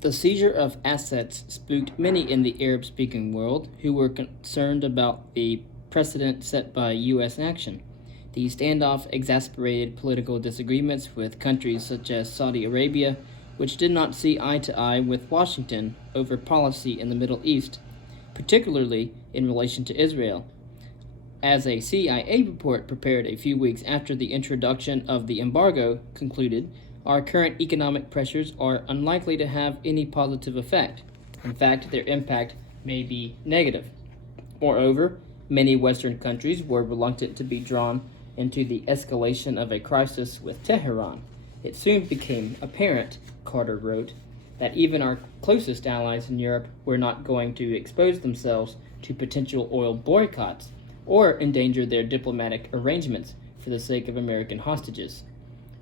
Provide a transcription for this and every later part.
The seizure of assets spooked many in the Arab-speaking world who were concerned about the precedent set by U.S. action. The standoff exacerbated political disagreements with countries such as Saudi Arabia, which did not see eye to eye with Washington over policy in the Middle East, particularly in relation to Israel. As a CIA report prepared a few weeks after the introduction of the embargo concluded, our current economic pressures are unlikely to have any positive effect. In fact, their impact may be negative. Moreover, many Western countries were reluctant to be drawn into the escalation of a crisis with Tehran. It soon became apparent, Carter wrote, that even our closest allies in Europe were not going to expose themselves to potential oil boycotts or endanger their diplomatic arrangements for the sake of American hostages.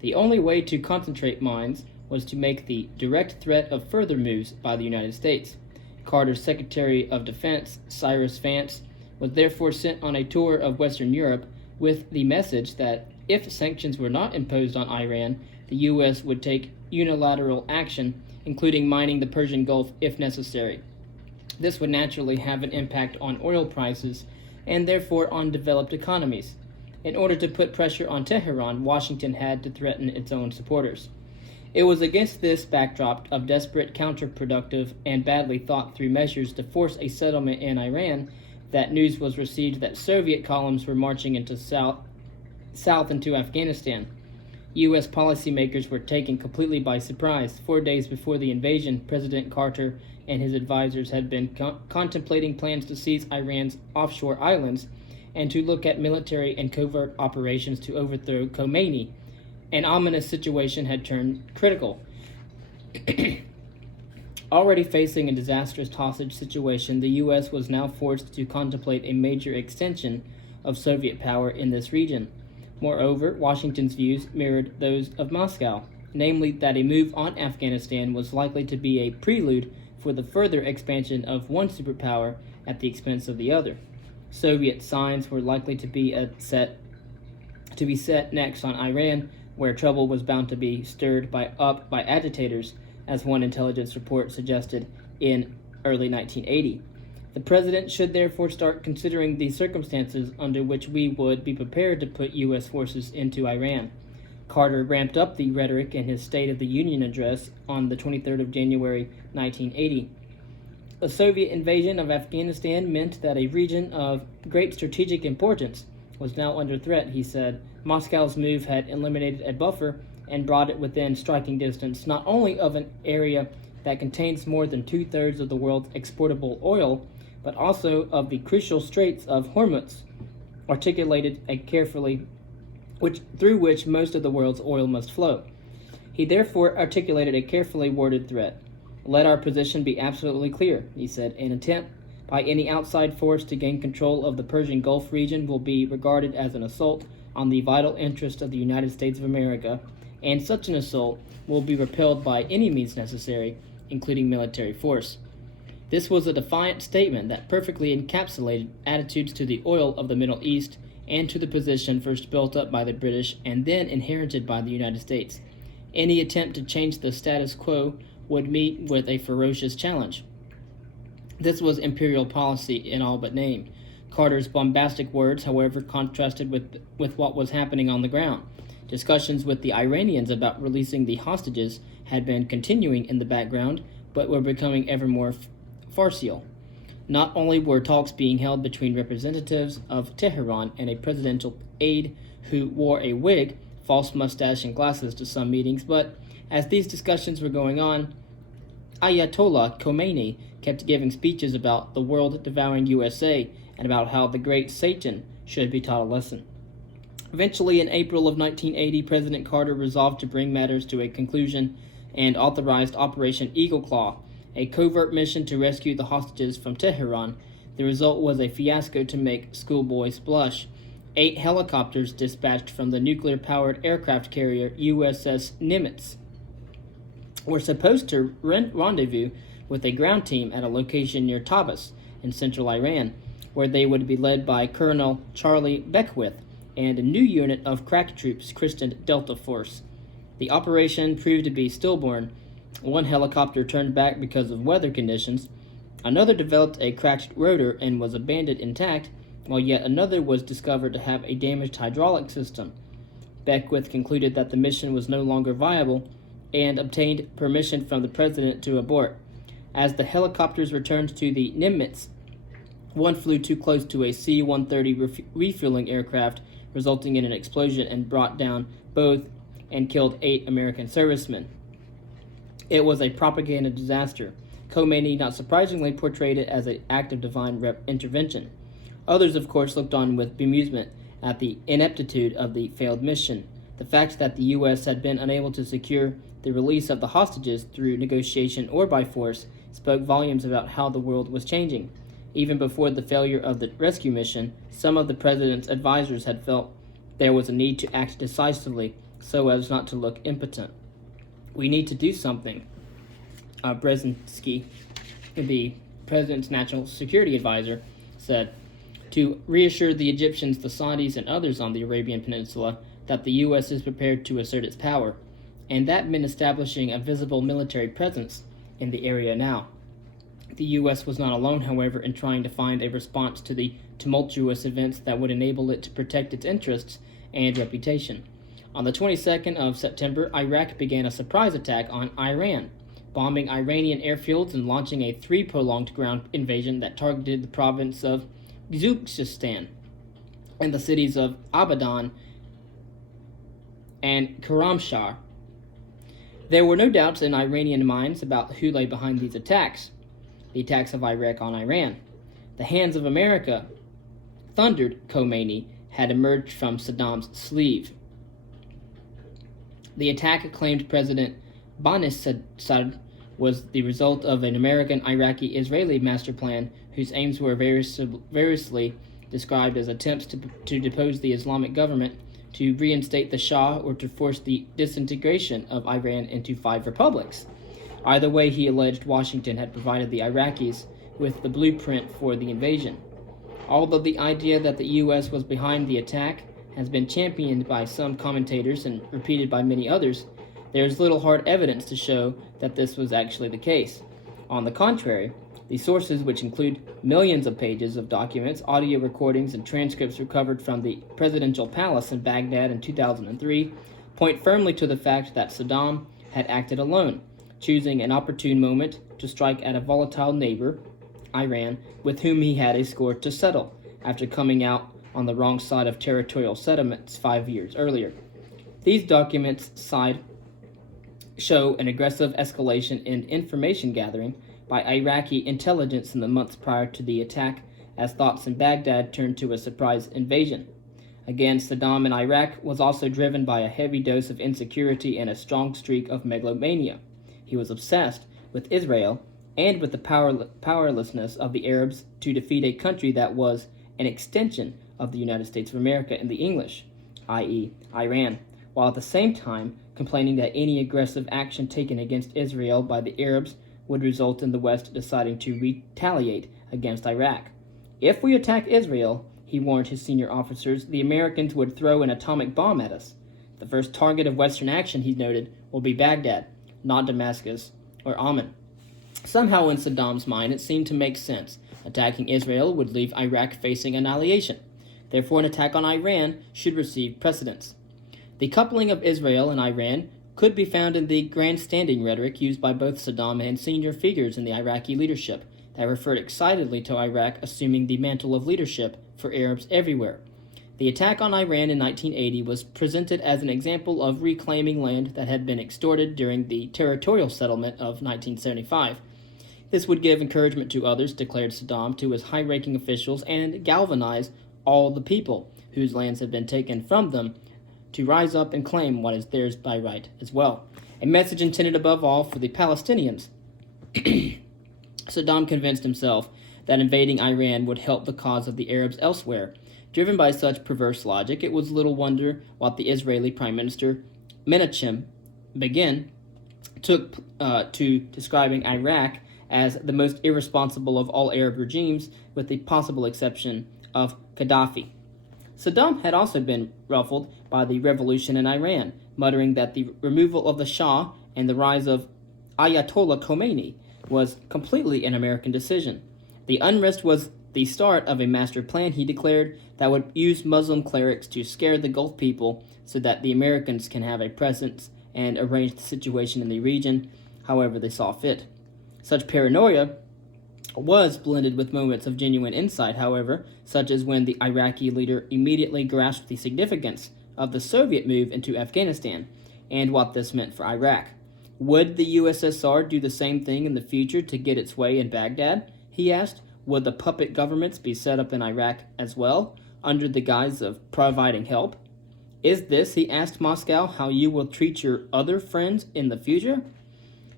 The only way to concentrate minds was to make the direct threat of further moves by the United States. Carter's Secretary of Defense, Cyrus Vance, was therefore sent on a tour of Western Europe with the message that if sanctions were not imposed on Iran, the U.S. would take unilateral action, including mining the Persian Gulf if necessary. This would naturally have an impact on oil prices and therefore on developed economies. In order to put pressure on Tehran, Washington had to threaten its own supporters. It was against this backdrop of desperate, counterproductive, and badly thought-through measures to force a settlement in Iran that news was received that Soviet columns were marching into south into Afghanistan. U.S. policymakers were taken completely by surprise. 4 days before the invasion, President Carter and his advisors had been contemplating plans to seize Iran's offshore islands and to look at military and covert operations to overthrow Khomeini. An ominous situation had turned critical. Already facing a disastrous hostage situation, the U.S. was now forced to contemplate a major extension of Soviet power in this region. Moreover, Washington's views mirrored those of Moscow, namely that a move on Afghanistan was likely to be a prelude for the further expansion of one superpower at the expense of the other. Soviet signs were likely to be set next on Iran, where trouble was bound to be stirred up by agitators, as one intelligence report suggested in early 1980. The president should therefore start considering the circumstances under which we would be prepared to put U.S. forces into Iran. Carter ramped up the rhetoric in his State of the Union address on the 23rd of January 1980. The Soviet invasion of Afghanistan meant that a region of great strategic importance was now under threat, he said. Moscow's move had eliminated a buffer and brought it within striking distance not only of an area that contains more than two-thirds of the world's exportable oil, but also of the crucial Straits of Hormuz, through which most of the world's oil must flow. He therefore articulated a carefully worded threat. Let our position be absolutely clear, he said. An attempt by any outside force to gain control of the Persian Gulf region will be regarded as an assault on the vital interest of the United States of America, and such an assault will be repelled by any means necessary, including military force. This was a defiant statement that perfectly encapsulated attitudes to the oil of the Middle East and to the position first built up by the British and then inherited by the United States. Any attempt to change the status quo would meet with a ferocious challenge. This was imperial policy in all but name. Carter's bombastic words, however, contrasted with what was happening on the ground. Discussions with the Iranians about releasing the hostages had been continuing in the background, but were becoming ever more farcical. Not only were talks being held between representatives of Tehran and a presidential aide who wore a wig, false mustache, and glasses to some meetings, but as these discussions were going on, Ayatollah Khomeini kept giving speeches about the world-devouring USA and about how the great Satan should be taught a lesson. Eventually, in April of 1980, President Carter resolved to bring matters to a conclusion and authorized Operation Eagle Claw, a covert mission to rescue the hostages from Tehran. The result was a fiasco to make schoolboys blush. 8 helicopters dispatched from the nuclear-powered aircraft carrier USS Nimitz were supposed to rendezvous with a ground team at a location near Tabriz in central Iran, where they would be led by Colonel Charlie Beckwith and a new unit of crack troops christened Delta Force. The operation proved to be stillborn, One helicopter turned back because of weather conditions, another developed a cracked rotor and was abandoned intact, while yet another was discovered to have a damaged hydraulic system. Beckwith concluded that the mission was no longer viable and obtained permission from the president to abort. As the helicopters returned to the Nimitz, one flew too close to a C-130 refueling aircraft, resulting in an explosion and brought down both and killed 8 American servicemen. It was a propaganda disaster. Khomeini, not surprisingly, portrayed it as an act of divine intervention. Others, of course, looked on with bemusement at the ineptitude of the failed mission. The fact that the U.S. had been unable to secure the release of the hostages through negotiation or by force spoke volumes about how the world was changing. Even before the failure of the rescue mission, some of the president's advisors had felt there was a need to act decisively so as not to look impotent. We need to do something, Brzezinski, the president's national security advisor, said, to reassure the Egyptians, the Saudis, and others on the Arabian Peninsula that the U.S. is prepared to assert its power, and that meant establishing a visible military presence in the area now. The U.S. was not alone, however, in trying to find a response to the tumultuous events that would enable it to protect its interests and reputation. On the 22nd of September, Iraq began a surprise attack on Iran, bombing Iranian airfields and launching a 3-pronged ground invasion that targeted the province of Khuzestan and the cities of Abadan and Karamshah. There were no doubts in Iranian minds about who lay behind these attacks, the attacks of Iraq on Iran. The hands of America, thundered Khomeini, had emerged from Saddam's sleeve. The attack, acclaimed President Bashar, was the result of an American-Iraqi-Israeli master plan whose aims were variously described as attempts to depose the Islamic government, to reinstate the Shah, or to force the disintegration of Iran into 5 republics. Either way, he alleged Washington had provided the Iraqis with the blueprint for the invasion. Although the idea that the U.S. was behind the attack has been championed by some commentators and repeated by many others, there is little hard evidence to show that this was actually the case. On the contrary, the sources, which include millions of pages of documents, audio recordings, and transcripts recovered from the presidential palace in Baghdad in 2003, point firmly to the fact that Saddam had acted alone, choosing an opportune moment to strike at a volatile neighbor, Iran, with whom he had a score to settle, after coming out on the wrong side of territorial settlements 5 years earlier. These documents show an aggressive escalation in information gathering by Iraqi intelligence in the months prior to the attack, as thoughts in Baghdad turned to a surprise invasion. Again, Saddam in Iraq was also driven by a heavy dose of insecurity and a strong streak of megalomania. He was obsessed with Israel and with the powerlessness of the Arabs to defeat a country that was an extension of the United States of America in the English, i.e., Iran, while at the same time complaining that any aggressive action taken against Israel by the Arabs would result in the West deciding to retaliate against Iraq. If we attack Israel, he warned his senior officers, the Americans would throw an atomic bomb at us. The first target of Western action, he noted, will be Baghdad, not Damascus or Amman. Somehow in Saddam's mind, it seemed to make sense. Attacking Israel would leave Iraq facing annihilation. Therefore, an attack on Iran should receive precedence. The coupling of Israel and Iran could be found in the grandstanding rhetoric used by both Saddam and senior figures in the Iraqi leadership that referred excitedly to Iraq assuming the mantle of leadership for Arabs everywhere. The attack on Iran in 1980 was presented as an example of reclaiming land that had been extorted during the territorial settlement of 1975. This would give encouragement to others, declared Saddam to his high-ranking officials, and galvanize all the people whose lands had been taken from them to rise up and claim what is theirs by right as well. A message intended above all for the Palestinians. Saddam convinced himself that invading Iran would help the cause of the Arabs elsewhere. Driven by such perverse logic, it was little wonder what the Israeli Prime Minister Menachem Begin took to describing Iraq as the most irresponsible of all Arab regimes, with the possible exception of Gaddafi. Saddam had also been ruffled by the revolution in Iran, muttering that the removal of the Shah and the rise of Ayatollah Khomeini was completely an American decision. The unrest was the start of a master plan, he declared, that would use Muslim clerics to scare the Gulf people so that the Americans can have a presence and arrange the situation in the region however they saw fit. Such paranoia was blended with moments of genuine insight, however, such as when the Iraqi leader immediately grasped the significance of the Soviet move into Afghanistan and what this meant for Iraq. Would the USSR do the same thing in the future to get its way in Baghdad? He asked. Would the puppet governments be set up in Iraq as well, under the guise of providing help? Is this, he asked Moscow, how you will treat your other friends in the future?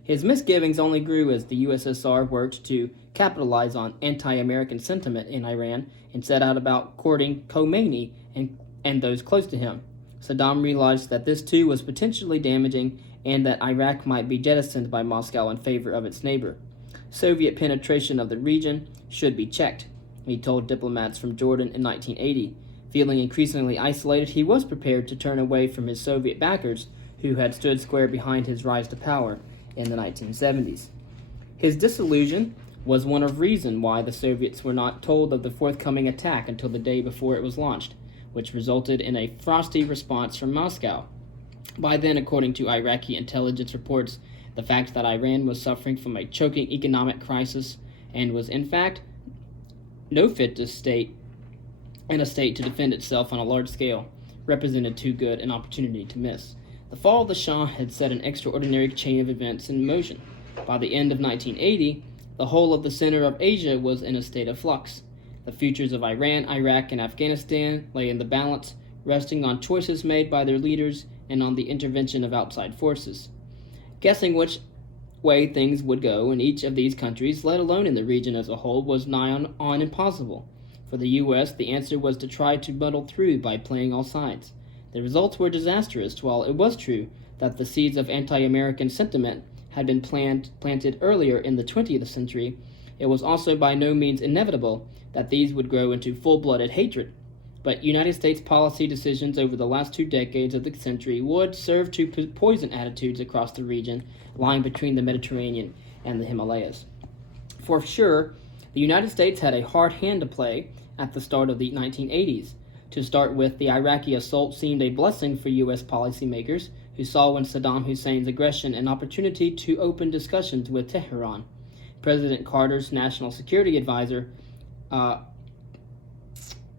His misgivings only grew as the USSR worked to capitalize on anti-American sentiment in Iran and set out about courting Khomeini and those close to him. Saddam realized that this too was potentially damaging and that Iraq might be jettisoned by Moscow in favor of its neighbor. Soviet penetration of the region should be checked, he told diplomats from Jordan in 1980. Feeling increasingly isolated, he was prepared to turn away from his Soviet backers who had stood square behind his rise to power in the 1970s. His disillusion was one of reason why the Soviets were not told of the forthcoming attack until the day before it was launched, which resulted in a frosty response from Moscow. By then, according to Iraqi intelligence reports, the fact that Iran was suffering from a choking economic crisis and was in fact no fit to in a state to defend itself on a large scale represented too good an opportunity to miss. The fall of the Shah had set an extraordinary chain of events in motion. By the end of 1980, the whole of the center of Asia was in a state of flux. The futures of Iran, Iraq, and Afghanistan lay in the balance, resting on choices made by their leaders and on the intervention of outside forces. Guessing which way things would go in each of these countries, let alone in the region as a whole, was nigh on impossible. For the U.S., the answer was to try to muddle through by playing all sides. The results were disastrous. While it was true that the seeds of anti-American sentiment had been planted earlier in the 20th century, it was also by no means inevitable that these would grow into full-blooded hatred. But United States policy decisions over the last 2 decades of the century would serve to poison attitudes across the region lying between the Mediterranean and the Himalayas. For sure, the United States had a hard hand to play at the start of the 1980s. To start with, the Iraqi assault seemed a blessing for U.S. policymakers who saw in Saddam Hussein's aggression an opportunity to open discussions with Tehran. President Carter's national security advisor,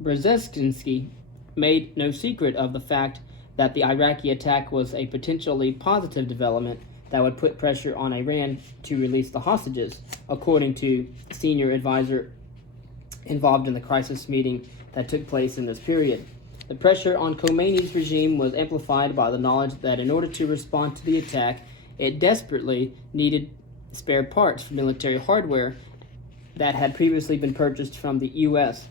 Brzezinski, made no secret of the fact that the Iraqi attack was a potentially positive development that would put pressure on Iran to release the hostages, according to a senior advisor involved in the crisis meeting that took place in this period. The pressure on Khomeini's regime was amplified by the knowledge that in order to respond to the attack, it desperately needed spare parts for military hardware that had previously been purchased from the U.S.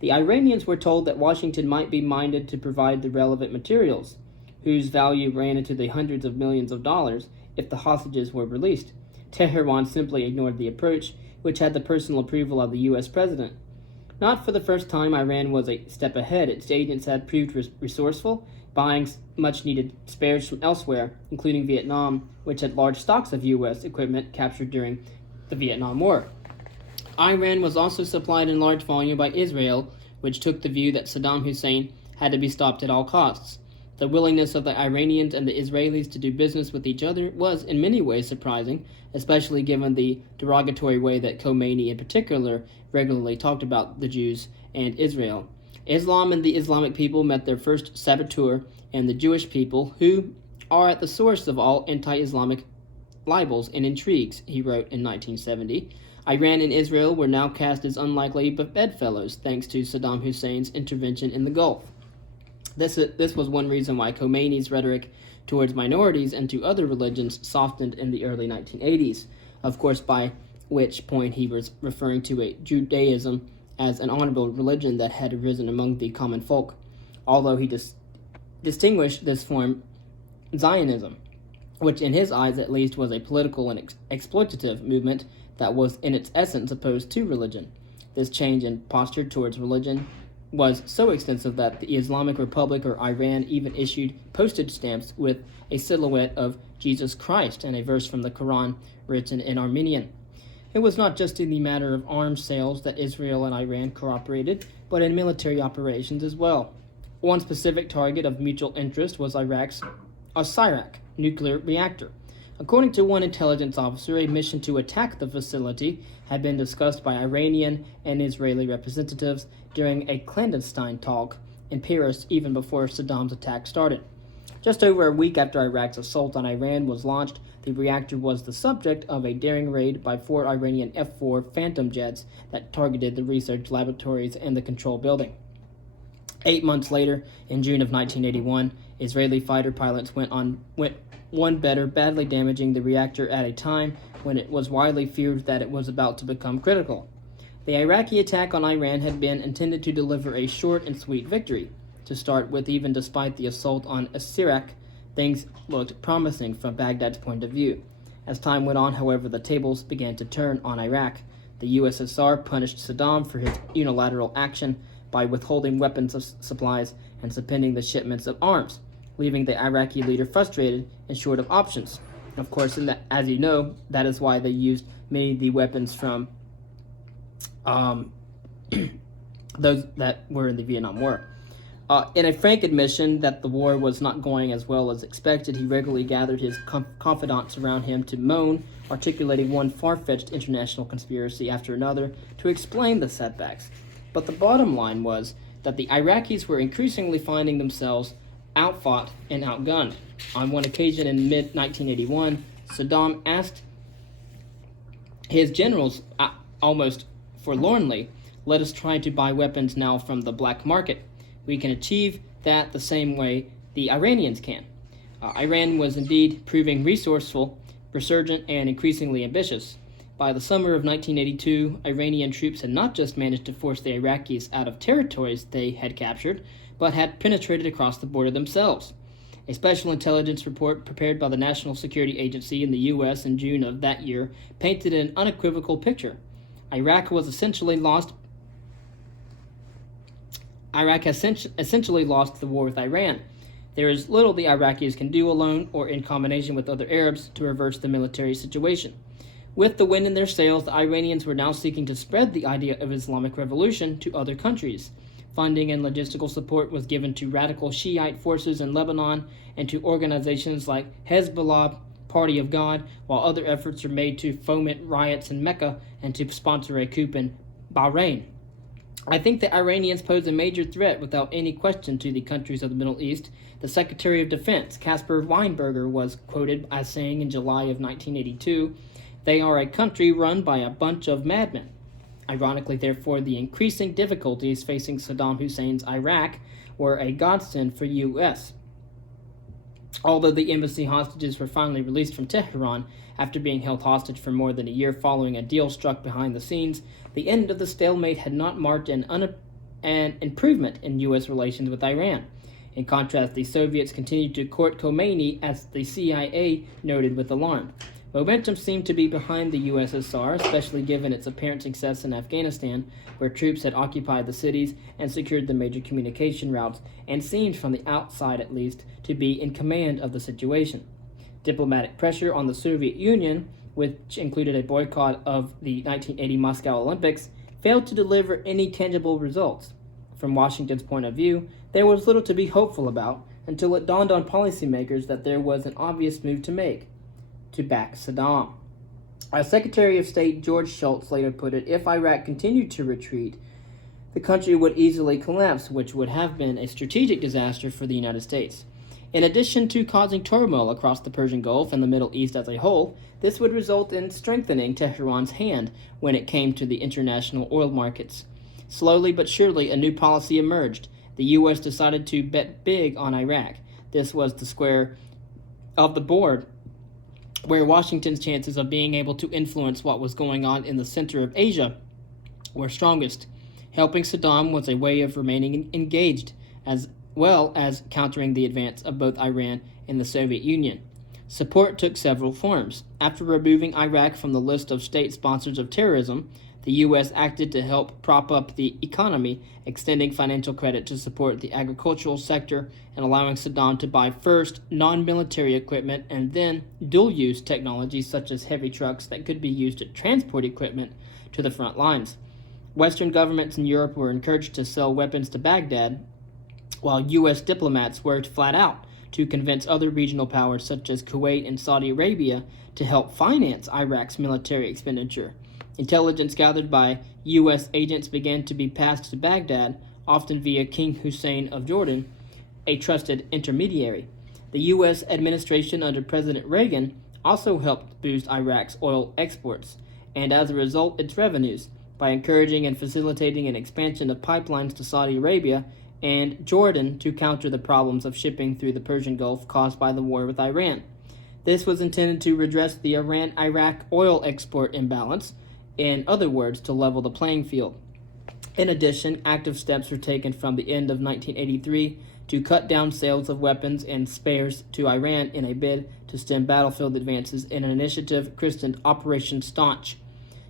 The Iranians were told that Washington might be minded to provide the relevant materials, whose value ran into the hundreds of millions of dollars if the hostages were released. Tehran simply ignored the approach, which had the personal approval of the U.S. president. Not for the first time, Iran was a step ahead. Its agents had proved resourceful, buying much-needed spares from elsewhere, including Vietnam, which had large stocks of U.S. equipment captured during the Vietnam War. Iran was also supplied in large volume by Israel, which took the view that Saddam Hussein had to be stopped at all costs. The willingness of the Iranians and the Israelis to do business with each other was in many ways surprising, especially given the derogatory way that Khomeini in particular regularly talked about the Jews and Israel. Islam and the Islamic people met their first saboteur in the Jewish people, who are at the source of all anti-Islamic libels and intrigues, he wrote in 1970. Iran and Israel were now cast as unlikely bedfellows thanks to Saddam Hussein's intervention in the Gulf. This was one reason why Khomeini's rhetoric towards minorities and to other religions softened in the early 1980s, of course, by which point he was referring to a Judaism as an honorable religion that had arisen among the common folk, although he distinguished this from Zionism, which in his eyes at least was a political and exploitative movement that was in its essence opposed to religion. This change in posture towards religion was so extensive that the Islamic Republic or Iran even issued postage stamps with a silhouette of Jesus Christ, and a verse from the Quran written in Armenian. It was not just in the matter of arms sales that Israel and Iran cooperated, but in military operations as well. One specific target of mutual interest was Iraq's Osirak nuclear reactor. According to one intelligence officer, a mission to attack the facility had been discussed by Iranian and Israeli representatives during a clandestine talk in Paris even before Saddam's attack started. Just over a week after Iraq's assault on Iran was launched, the reactor was the subject of a daring raid by 4 Iranian F-4 Phantom jets that targeted the research laboratories and the control building. 8 months later, in June of 1981, Israeli fighter pilots went one better, badly damaging the reactor at a time when it was widely feared that it was about to become critical. The Iraqi attack on Iran had been intended to deliver a short and sweet victory. To start with, even despite the assault on Osirak, things looked promising from Baghdad's point of view. As time went on, however, the tables began to turn on Iraq. The USSR punished Saddam for his unilateral action by withholding weapons supplies and suspending the shipments of arms, leaving the Iraqi leader frustrated and short of options. Of course, as you know, that is why they used many of the weapons from those that were in the Vietnam War. In a frank admission that the war was not going as well as expected, he regularly gathered his confidants around him to moan, articulating one far-fetched international conspiracy after another to explain the setbacks. But the bottom line was that the Iraqis were increasingly finding themselves outfought and outgunned. On one occasion in mid-1981, Saddam asked his generals almost forlornly, "Let us try to buy weapons now from the black market. We can achieve that the same way the Iranians can." Iran was indeed proving resourceful, resurgent, and increasingly ambitious. By the summer of 1982, Iranian troops had not just managed to force the Iraqis out of territories they had captured, but had penetrated across the border themselves. A special intelligence report prepared by the National Security Agency in the U.S. in June of that year painted an unequivocal picture. Iraq has essentially lost the war with Iran. There is little the Iraqis can do alone or in combination with other Arabs to reverse the military situation. With the wind in their sails, the Iranians were now seeking to spread the idea of Islamic revolution to other countries. Funding and logistical support was given to radical Shiite forces in Lebanon and to organizations like Hezbollah, Party of God, while other efforts were made to foment riots in Mecca and to sponsor a coup in Bahrain. I think the Iranians pose a major threat without any question to the countries of the Middle East. The Secretary of Defense, Caspar Weinberger, was quoted as saying in July of 1982, "They are a country run by a bunch of madmen." Ironically, therefore, the increasing difficulties facing Saddam Hussein's Iraq were a godsend for U.S. Although the embassy hostages were finally released from Tehran after being held hostage for more than a year following a deal struck behind the scenes, the end of the stalemate had not marked an improvement in U.S. relations with Iran. In contrast, the Soviets continued to court Khomeini, as the CIA noted with alarm. Momentum seemed to be behind the USSR, especially given its apparent success in Afghanistan, where troops had occupied the cities and secured the major communication routes, and seemed, from the outside at least, to be in command of the situation. Diplomatic pressure on the Soviet Union, which included a boycott of the 1980 Moscow Olympics, failed to deliver any tangible results. From Washington's point of view, there was little to be hopeful about until it dawned on policymakers that there was an obvious move to make: to back Saddam. As Secretary of State George Shultz later put it, if Iraq continued to retreat, the country would easily collapse, which would have been a strategic disaster for the United States. In addition to causing turmoil across the Persian Gulf and the Middle East as a whole, this would result in strengthening Tehran's hand when it came to the international oil markets. Slowly but surely, a new policy emerged. The U.S. decided to bet big on Iraq. This was the square of the board where Washington's chances of being able to influence what was going on in the center of Asia were strongest. Helping Saddam was a way of remaining engaged, as well as countering the advance of both Iran and the Soviet Union. Support took several forms. After removing Iraq from the list of state sponsors of terrorism, The U.S. acted to help prop up the economy, extending financial credit to support the agricultural sector and allowing Saddam to buy first non-military equipment and then dual-use technology such as heavy trucks that could be used to transport equipment to the front lines. Western governments in Europe were encouraged to sell weapons to Baghdad, while U.S. diplomats worked flat out to convince other regional powers such as Kuwait and Saudi Arabia to help finance Iraq's military expenditure. Intelligence gathered by U.S. agents began to be passed to Baghdad, often via King Hussein of Jordan, a trusted intermediary. The U.S. administration under President Reagan also helped boost Iraq's oil exports, and as a result, its revenues, by encouraging and facilitating an expansion of pipelines to Saudi Arabia and Jordan to counter the problems of shipping through the Persian Gulf caused by the war with Iran. This was intended to redress the Iran-Iraq oil export imbalance, in other words, to level the playing field. In addition, active steps were taken from the end of 1983 to cut down sales of weapons and spares to Iran in a bid to stem battlefield advances in an initiative christened Operation Staunch.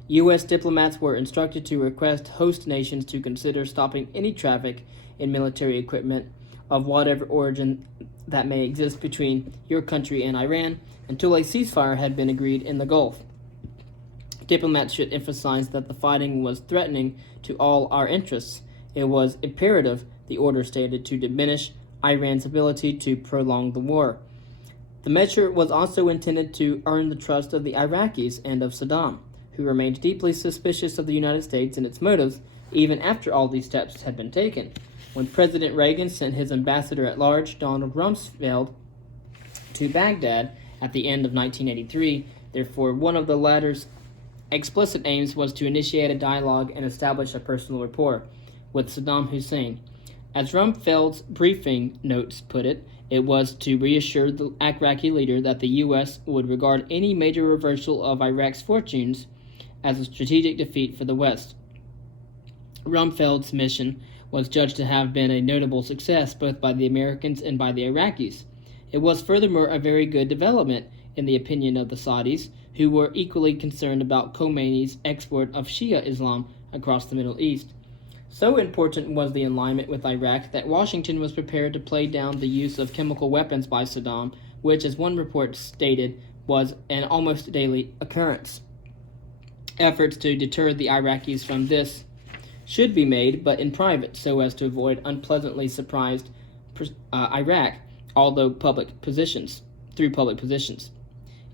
U.S. diplomats were instructed to request host nations to consider stopping any traffic in military equipment of whatever origin that may exist between your country and Iran until a ceasefire had been agreed in the Gulf. Diplomats should emphasize that the fighting was threatening to all our interests. It was imperative, the order stated, to diminish Iran's ability to prolong the war. The measure was also intended to earn the trust of the Iraqis and of Saddam, who remained deeply suspicious of the United States and its motives even after all these steps had been taken. When President Reagan sent his ambassador-at-large, Donald Rumsfeld, to Baghdad at the end of 1983, therefore one of the latter's explicit aims was to initiate a dialogue and establish a personal rapport with Saddam Hussein. As Rumsfeld's briefing notes put it, it was to reassure the Iraqi leader that the U.S. would regard any major reversal of Iraq's fortunes as a strategic defeat for the West. Rumsfeld's mission was judged to have been a notable success both by the Americans and by the Iraqis. It was furthermore a very good development in the opinion of the Saudis, who were equally concerned about Khomeini's export of Shia Islam across the Middle East. So important was the alignment with Iraq that Washington was prepared to play down the use of chemical weapons by Saddam, which, as one report stated, was an almost daily occurrence. Efforts to deter the Iraqis from this should be made, but in private, so as to avoid unpleasantly surprised Iraq, through public positions.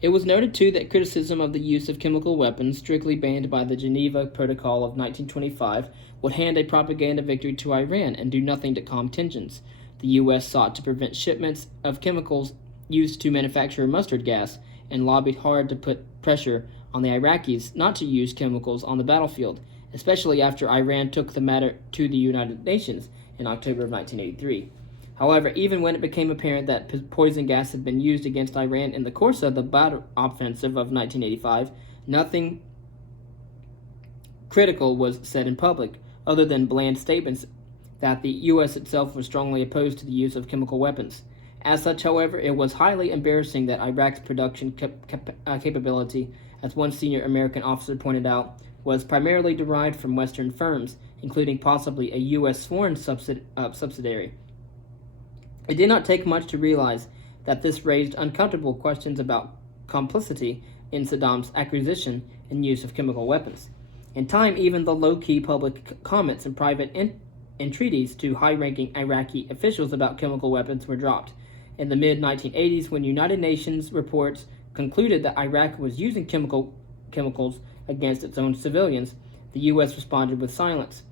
It was noted, too, that criticism of the use of chemical weapons, strictly banned by the Geneva Protocol of 1925, would hand a propaganda victory to Iran and do nothing to calm tensions. The U.S. sought to prevent shipments of chemicals used to manufacture mustard gas and lobbied hard to put pressure on the Iraqis not to use chemicals on the battlefield, especially after Iran took the matter to the United Nations in October of 1983. However, even when it became apparent that poison gas had been used against Iran in the course of the battle offensive of 1985, nothing critical was said in public, other than bland statements that the U.S. itself was strongly opposed to the use of chemical weapons. As such, however, it was highly embarrassing that Iraq's production capability, as one senior American officer pointed out, was primarily derived from Western firms, including possibly a U.S. foreign subsidiary. It did not take much to realize that this raised uncomfortable questions about complicity in Saddam's acquisition and use of chemical weapons. In time, even the low-key public comments and private entreaties to high-ranking Iraqi officials about chemical weapons were dropped. In the mid-1980s, when United Nations reports concluded that Iraq was using chemicals against its own civilians, the U.S. responded with silence.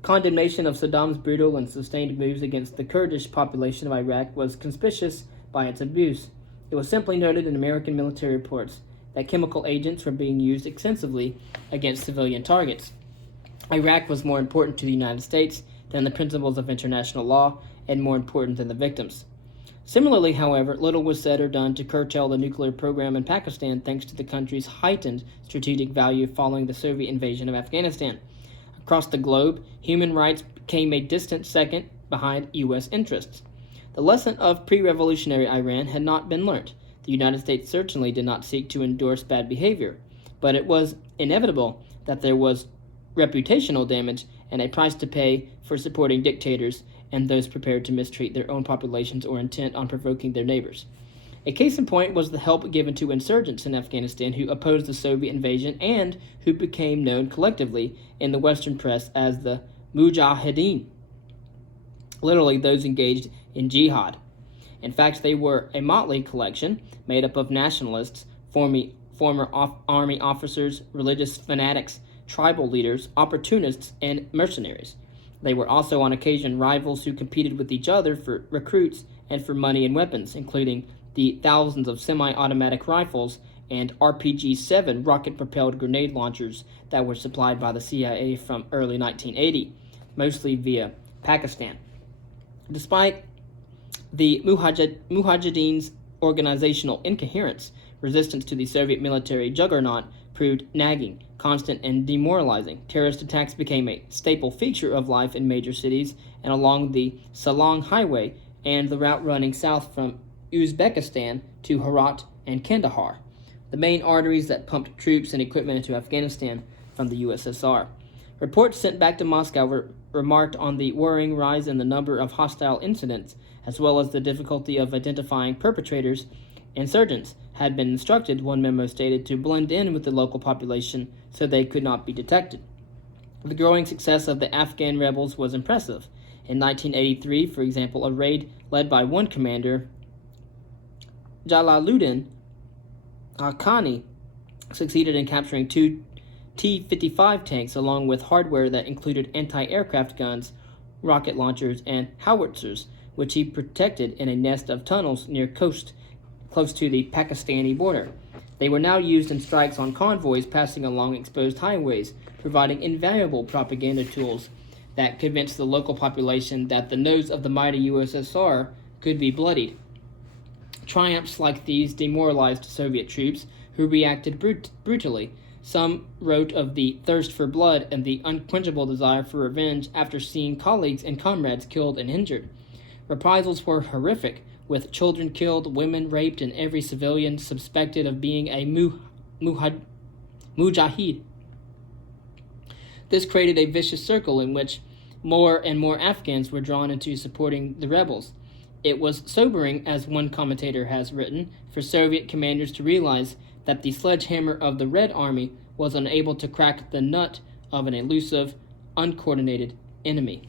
Condemnation of Saddam's brutal and sustained moves against the Kurdish population of Iraq was conspicuous by its abuse. It was simply noted in American military reports that chemical agents were being used extensively against civilian targets. Iraq was more important to the United States than the principles of international law and more important than the victims. Similarly, however, little was said or done to curtail the nuclear program in Pakistan thanks to the country's heightened strategic value following the Soviet invasion of Afghanistan. Across the globe, human rights came a distant second behind U.S. interests. The lesson of pre-revolutionary Iran had not been learnt. The United States certainly did not seek to endorse bad behavior, but it was inevitable that there was reputational damage and a price to pay for supporting dictators and those prepared to mistreat their own populations or intent on provoking their neighbors. A case in point was the help given to insurgents in Afghanistan who opposed the Soviet invasion and who became known collectively in the Western press as the Mujahideen, literally those engaged in jihad. In fact, they were a motley collection made up of nationalists, former army officers, religious fanatics, tribal leaders, opportunists, and mercenaries. They were also on occasion rivals who competed with each other for recruits and for money and weapons, including the thousands of semi-automatic rifles and RPG-7 rocket-propelled grenade launchers that were supplied by the CIA from early 1980, mostly via Pakistan. Despite the Mujahideen's organizational incoherence, resistance to the Soviet military juggernaut proved nagging, constant, and demoralizing. Terrorist attacks became a staple feature of life in major cities and along the Salang Highway and the route running south from Uzbekistan to Herat and Kandahar, the main arteries that pumped troops and equipment into Afghanistan from the USSR. Reports sent back to Moscow remarked on the worrying rise in the number of hostile incidents, as well as the difficulty of identifying perpetrators. Insurgents had been instructed, one memo stated, to blend in with the local population so they could not be detected. The growing success of the Afghan rebels was impressive. In 1983, for example, a raid led by one commander, Jalaluddin Haqqani, succeeded in capturing 2 T-55 tanks along with hardware that included anti-aircraft guns, rocket launchers, and howitzers, which he protected in a nest of tunnels near coast close to the Pakistani border. They were now used in strikes on convoys passing along exposed highways, providing invaluable propaganda tools that convinced the local population that the nose of the mighty USSR could be bloodied. Triumphs like these demoralized Soviet troops, who reacted brutally. Some wrote of the thirst for blood and the unquenchable desire for revenge after seeing colleagues and comrades killed and injured. Reprisals were horrific, with children killed, women raped, and every civilian suspected of being a mujahid. This created a vicious circle in which more and more Afghans were drawn into supporting the rebels. It was sobering, as one commentator has written, for Soviet commanders to realize that the sledgehammer of the Red Army was unable to crack the nut of an elusive, uncoordinated enemy.